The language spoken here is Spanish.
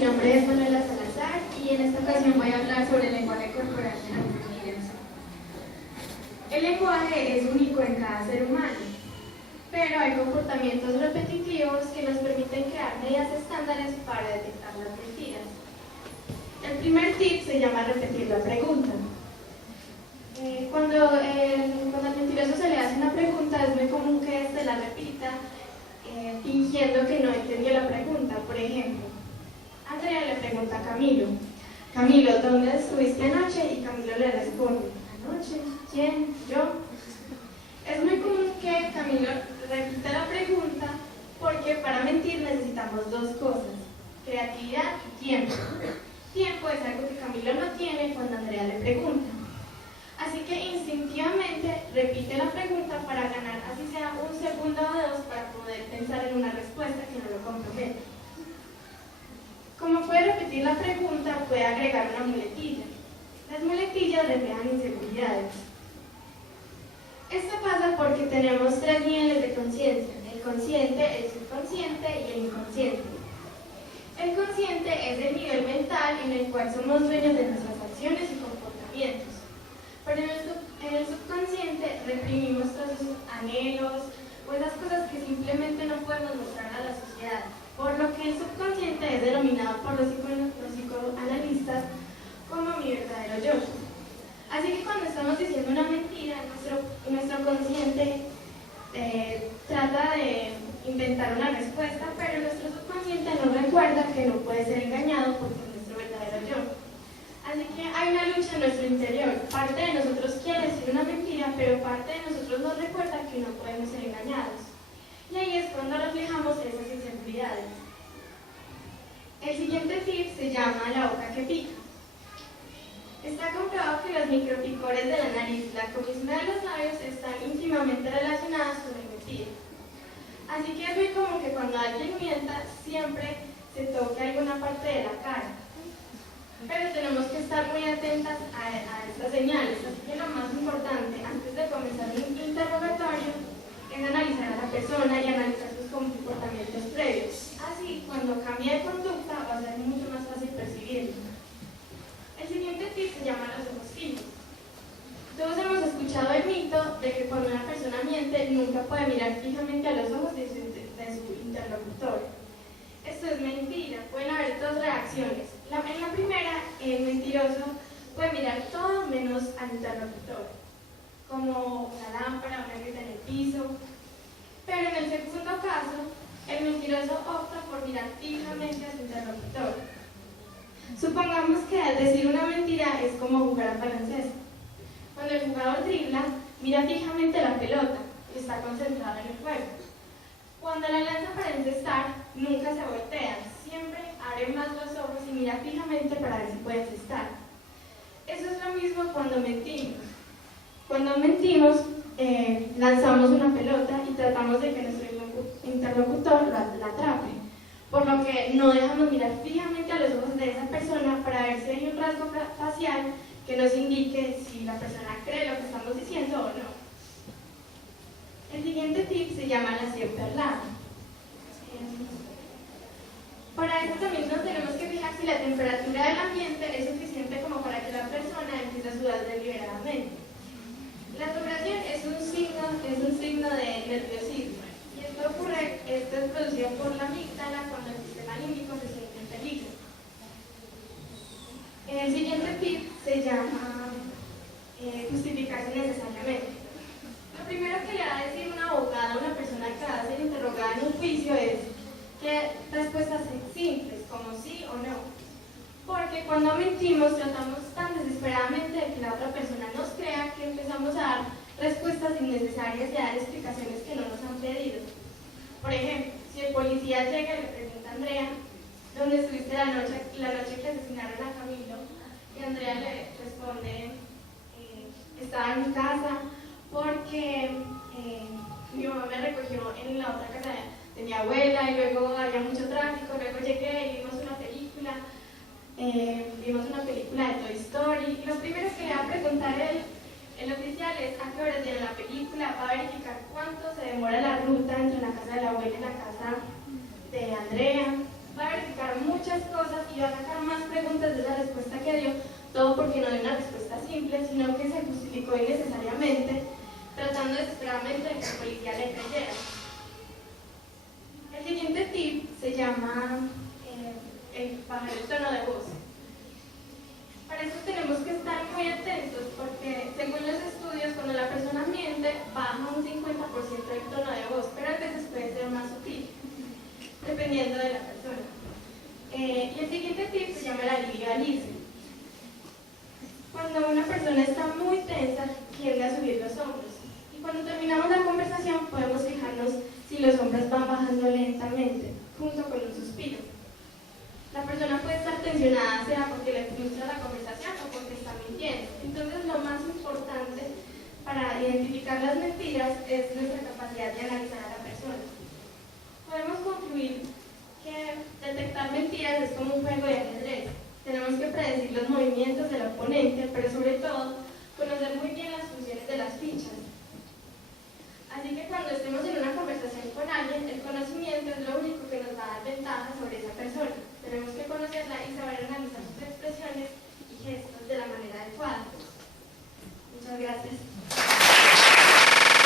nombre es Manuela Salazar y en esta ocasión voy a hablar sobre el lenguaje corporal de las mentiras. El lenguaje es único en cada ser humano, pero hay comportamientos repetitivos que nos permiten crear medidas estándares para detectar las mentiras. El primer tip se llama repetir la pregunta. Cuando al mentiroso se le hace una pregunta, es muy común que éste la repita fingiendo que no entendió la pregunta. Por ejemplo, Andrea le pregunta a Camilo, Camilo, ¿dónde estuviste anoche? Y Camilo le responde, ¿anoche? ¿Quién? ¿Yo? Es muy común que Camilo repita la pregunta porque para mentir necesitamos dos cosas, creatividad y tiempo. Tiempo es algo que Camilo no tiene cuando Andrea le pregunta. Así que instintivamente repite la pregunta para ganar así sea un segundo o dos para poder pensar en una respuesta que no lo comprometa. Como puede repetir la pregunta, puede agregar una muletilla. Las muletillas reflejan inseguridades. Esto pasa porque tenemos tres niveles de conciencia: el consciente, el subconsciente y el inconsciente. El consciente es el nivel mental en el cual somos dueños de nuestras acciones y comportamientos. Pero en el subconsciente reprimimos todos esos anhelos o esas cosas que simplemente no podemos mostrar a la sociedad, por lo que el subconsciente es denominado por los psicoanalistas como mi verdadero yo. Así que cuando estamos diciendo una mentira, nuestro consciente trata de inventar una respuesta, pero nuestro subconsciente nos recuerda que no puede ser engañado porque es nuestro verdadero yo. Así que hay una lucha en nuestro interior. Parte de nosotros quiere decir una mentira, pero parte de nosotros nos recuerda que no podemos ser engañados. Y ahí es cuando reflejamos esas inseguridades. El siguiente tip se llama la boca que pica. Está comprobado que los micropicores de la nariz y la comisura de los labios están íntimamente relacionadas con el mentir. Así que es muy común que cuando alguien mienta, siempre se toque alguna parte de la cara. Pero tenemos que estar muy atentas a estas señales, así que lo más importante antes de comenzar un interrogatorio es analizar a la persona y analizar sus comportamientos previos. Así, cuando cambie de conducta va a ser mucho más fácil percibirlo. El siguiente tip se llama los ojos fijos. Todos hemos escuchado el mito de que cuando una persona miente nunca puede mirar fijamente a los ojos de su interlocutor. Esto es mentira, pueden haber dos reacciones. En la primera, el mentiroso puede mirar todo menos al interlocutor, como una lámpara, una grieta en el piso. Pero en el segundo caso, el mentiroso opta por mirar fijamente a su interlocutor. Supongamos que al decir una mentira es como jugar al baloncesto. Cuando el jugador dribla, mira fijamente la pelota y está concentrado en el juego. Cuando la lanza para encestar, nunca se voltea, siempre abre más los ojos y mira fijamente para ver si puede encestar. Eso es lo mismo cuando mentimos. Cuando mentimos, lanzamos una pelota y tratamos de que nuestro interlocutor la atrape, por lo que no dejamos mirar fijamente a los ojos de esa persona para ver si hay un rasgo facial que nos indique si la persona cree lo que estamos diciendo o no. El siguiente tip se llama la cierta perlada. Para eso también nos tenemos que fijar si la temperatura del ambiente es suficiente como para que la persona empiece a sudar deliberadamente. La sudoración es un signo de nerviosismo, y esto es producido por la amígdala cuando el sistema límbico se siente en peligro. El siguiente tip se llama justificarse necesariamente. Lo primero que le va a decir un abogado a una persona que va a ser interrogada en un juicio es que respuestas simples, como sí o no. Porque cuando mentimos tratamos tan desesperadamente de que la otra persona nos crea que empezamos a dar respuestas innecesarias y a dar explicaciones que no nos han pedido. Por ejemplo, si el policía llega y le pregunta a Andrea, ¿dónde estuviste la noche que asesinaron a Camilo? Y Andrea le responde, estaba en mi casa porque mi mamá me recogió en la otra casa de mi abuela y luego había mucho tráfico, luego llegué y vimos una película de Toy Story. Lo primero que le va a preguntar el oficial es a qué hora llega la película, va a verificar cuánto se demora la ruta entre la casa de la abuela y la casa de Andrea, va a verificar muchas cosas y simple, sino que se justificó innecesariamente, tratando desesperadamente de que el policía le creyera. El siguiente tip se llama el bajar el tono de voz. Para eso tenemos que estar muy atentos porque, según los estudios, cuando la persona miente, baja un 50% el tono de voz, pero a veces puede ser más sutil, dependiendo de la persona. Y el siguiente tip se llama el alivio Alice. Cuando una persona está muy tensa, tiende a subir los hombros. Y cuando terminamos la conversación, podemos fijarnos si los hombros van bajando lentamente, junto con un suspiro. La persona puede estar tensionada, sea porque le frustra la conversación o porque está mintiendo. Entonces, lo más importante para identificar las mentiras es nuestra capacidad de analizar a la persona. Podemos concluir que detectar mentiras es como un juego de ajedrez. Tenemos que predecir los movimientos del oponente, pero sobre todo